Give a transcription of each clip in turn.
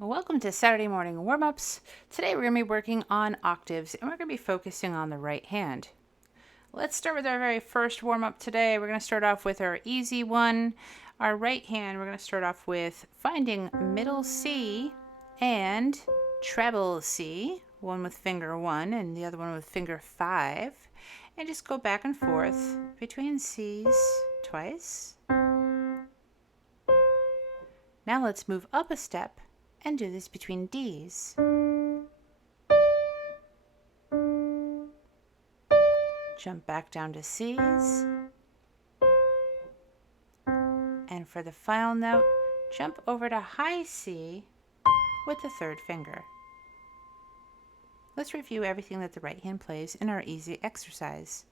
Welcome to Saturday morning warm-ups. Today we're going to be working on octaves and we're going to be focusing on the right hand. Let's start with our very first warm-up today. We're going to start off with our easy one. Our right hand, we're going to start off with finding middle C and treble C, one with finger 1 and the other one with finger 5, and just go back and forth between C's twice. Now let's move up a step and do this between D's. Jump back down to C's. And for the final note, jump over to high C with the third finger. Let's review everything that the right hand plays in our easy exercise.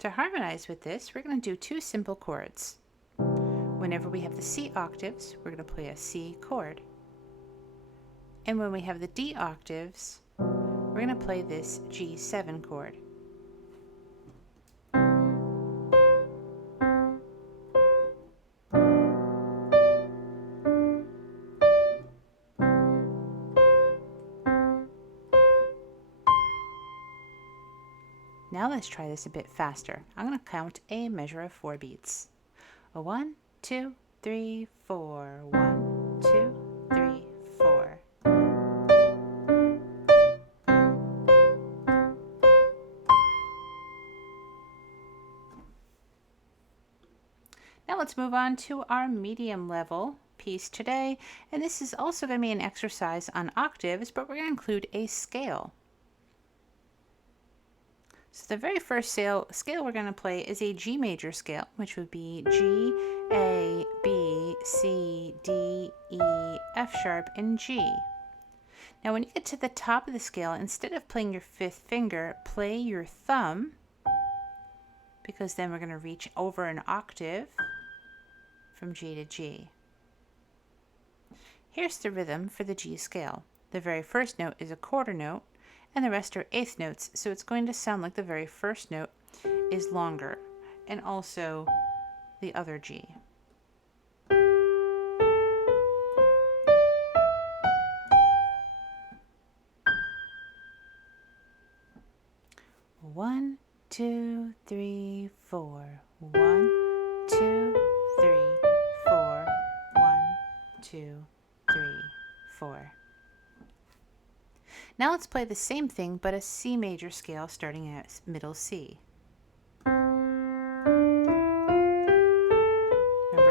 To harmonize with this, we're going to do two simple chords. Whenever we have the C octaves, we're going to play a C chord. And when we have the D octaves, we're going to play this G7 chord. Now let's try this a bit faster. I'm going to count a measure of 4 beats. 1, 2, 3, 4. 1, 2, 3, 4. Now let's move on to our medium level piece today. And this is also going to be an exercise on octaves, but we're going to include a scale. So the very first scale we're going to play is a G major scale, which would be G, A, B, C, D, E, F sharp, and G. Now when you get to the top of the scale, instead of playing your 5th finger, play your thumb, because then we're going to reach over an octave from G to G. Here's the rhythm for the G scale. The very first note is a quarter note, and the rest are eighth notes, so it's going to sound like the very first note is longer, and also the other G. One, two, three, four. 1, 2, 3, 4. 1, 2, 3, 4. Now let's play the same thing, but a C major scale starting at middle C. Remember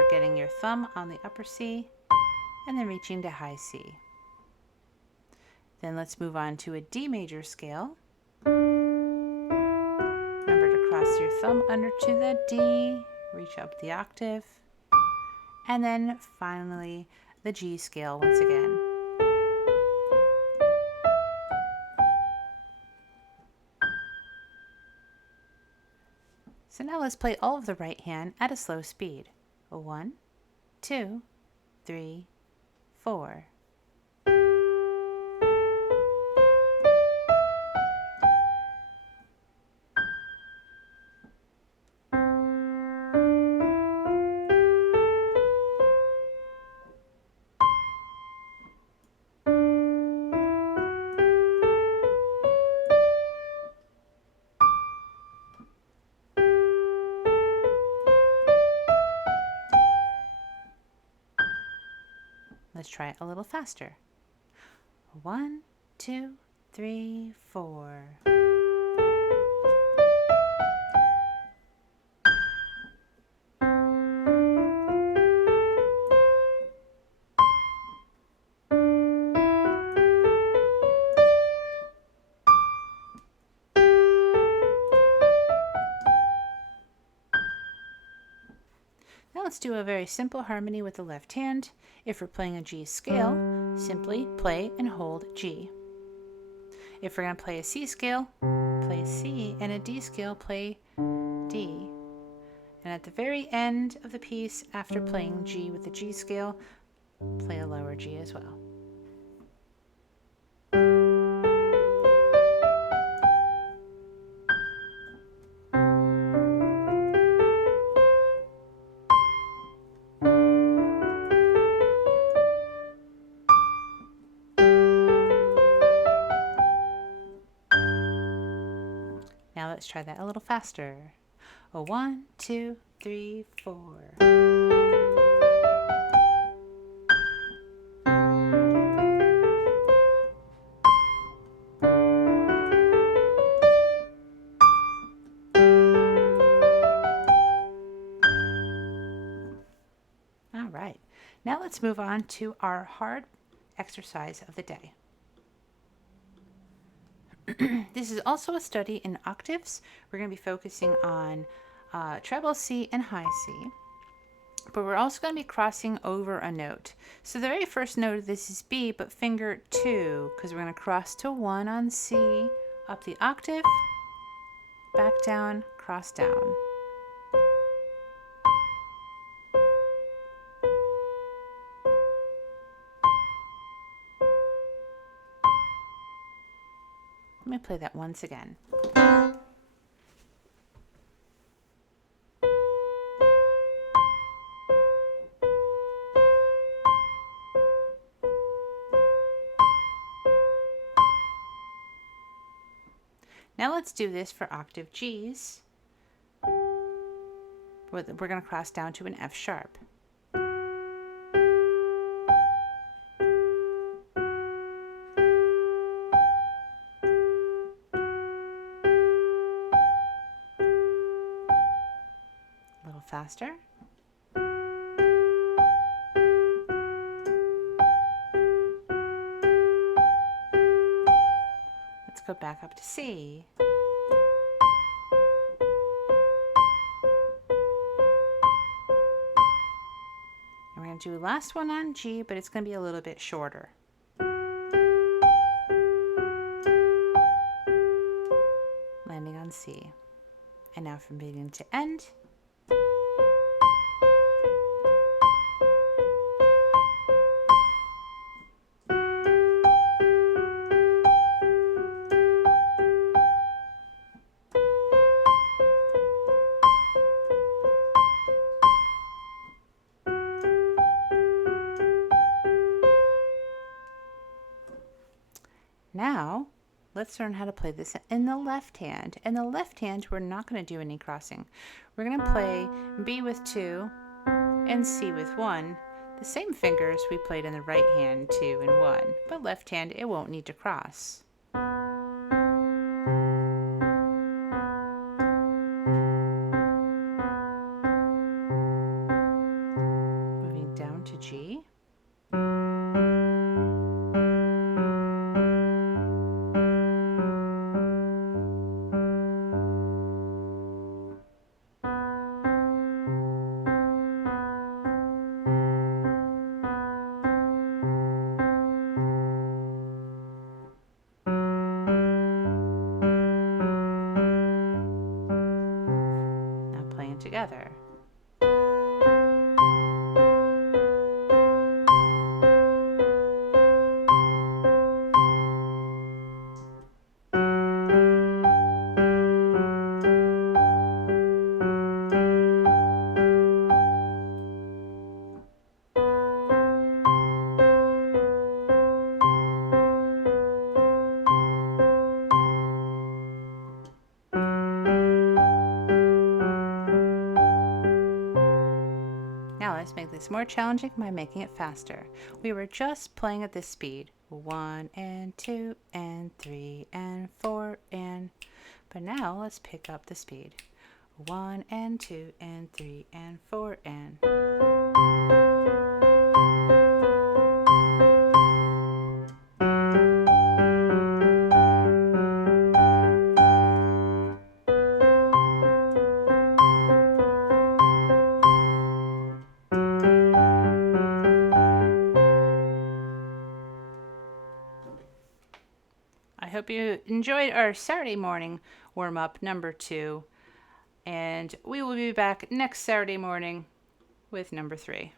getting your thumb on the upper C and then reaching to high C. Then let's move on to a D major scale. Remember to cross your thumb under to the D, reach up the octave, and then finally the G scale once again. So now let's play all of the right hand at a slow speed. 1, 2, 3, 4. Let's try it a little faster. 1, 2, 3, 4. Now let's do a very simple harmony with the left hand. If we're playing a G scale, simply play and hold G. If we're going to play a C scale, play C, and a D scale, play D. And at the very end of the piece, after playing G with the G scale, play a lower G as well. Let's try that a little faster. 1, 2, 3, 4. All right, now let's move on to our hard exercise of the day. This is also a study in octaves. We're going to be focusing on treble C and high C, but we're also going to be crossing over a note. So the very first note of this is B, but finger 2, because we're going to cross to 1 on C, up the octave, back down, cross down. Let me play that once again. Now let's do this for octave Gs. We're going to cross down to an F sharp. A little faster. Let's go back up to C. And we're going to do the last one on G, but it's going to be a little bit shorter. Landing on C. And now from beginning to end. Now, let's learn how to play this in the left hand. In the left hand, we're not going to do any crossing. We're going to play B with 2 and C with 1, the same fingers we played in the right hand, 2 and 1, but left hand, it won't need to cross. Moving down to G. Together. Let's make this more challenging by making it faster. We were just playing at this speed. 1 and 2 and 3 and 4 and... But now let's pick up the speed. 1 and 2 and 3 and 4 and... I hope you enjoyed our Saturday morning warm-up number 2, and we will be back next Saturday morning with number 3.